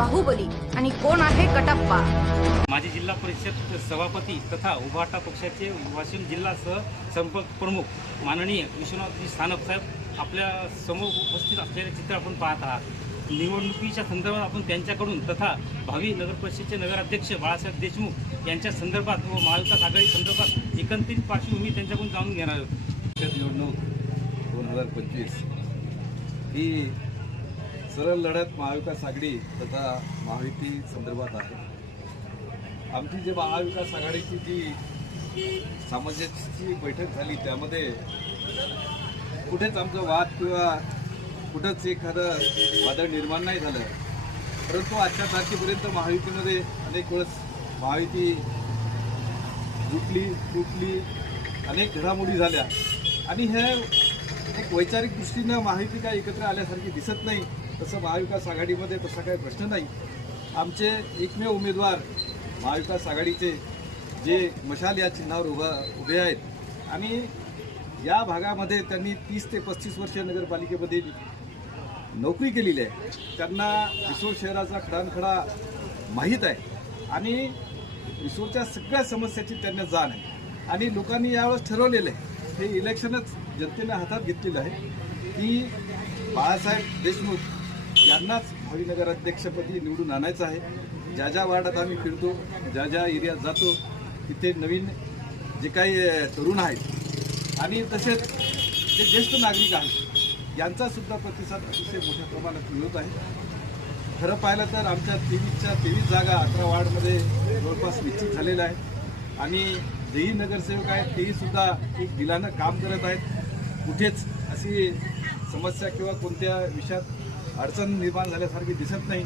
बाहुबली आणि कोण आहे कटप्पा? माजी जिल्हा परिषद सभापती तथा उभाटा पक्षाचे वाशिम जिल्हा संपर्क प्रमुख माननीय विश्वनाथजी सानप साहेब आपल्या समोर उपस्थित असलेले चित्र आपण पाहत आहात। निवडणुकीच्या संदर्भात आपण त्यांच्याकडून तथा भावी नगरपरिषदेचे नगराध्यक्ष बाळासाहेब देशमुख यांच्या संदर्भात व महाविकास आघाडी संदर्भात एकंदरीत पार्श्वभूमी त्यांच्याकडून जाणून घेणार आहोत। निवडणूक 2025 ही सरळ लढत महाविकास आघाडी तथा महायुती संदर्भात आहे। आमची जी महाविकास आघाडीची जी सामंजस्याची बैठक झाली त्यामध्ये कुठेच आमचा वाद किंवा कुठंच एखादं वादळ निर्माण नाही झालं, परंतु आजच्या तारखेपर्यंत महायुतीमध्ये अनेक वेळेस महायुती तुटली अनेक घडामोडी झाल्या आणि हे एक वैचारिक दृष्टीनं महायुती काय एकत्र आल्यासारखी दिसत नाही। तसं महाविकास आघाडीमध्ये तसा काही प्रश्न नाही। आमचे एकमेव उमेदवार महाविकास आघाडीचे जे मशाल या चिन्हावर उभे आहेत आणि या भागामध्ये त्यांनी 30 ते 35 वर्ष नगरपालिकेमध्ये नोकरी केलेली आहे। त्यांना रिसोड शहराचा खडानखडा माहीत आहे आणि रिसोडच्या सगळ्या समस्याची त्यांना जाण आहे आणि लोकांनी यावेळेस ठरवलेलं आहे, हे इलेक्शनच जनतेने हातात घेतलेलं आहे की बाळासाहेब देशमुख यांनाच भावी नगराध्यक्षपदी निवडून आणायचं आहे। ज्या ज्या वार्डात आम्ही फिरतो, ज्या ज्या एरियात जातो, तिथे नवीन जे काही तरुण आहेत आणि तसेच जे ज्येष्ठ नागरिक आहेत यांचा सुद्धा प्रतिसाद अतिशय मोठ्या प्रमाणात मिळत आहे। खरं पाहिलं तर आमच्या 23 जागा 18 वार्डमध्ये जवळपास निश्चित झालेल्या आहेत आणि जेही नगरसेवक आहेत तेही सुद्धा एक दिलानं काम करत आहेत। कुठेच अशी समस्या किंवा कोणत्या विषयात अडचण निर्माण झाल्यासारखी दिसत नाही।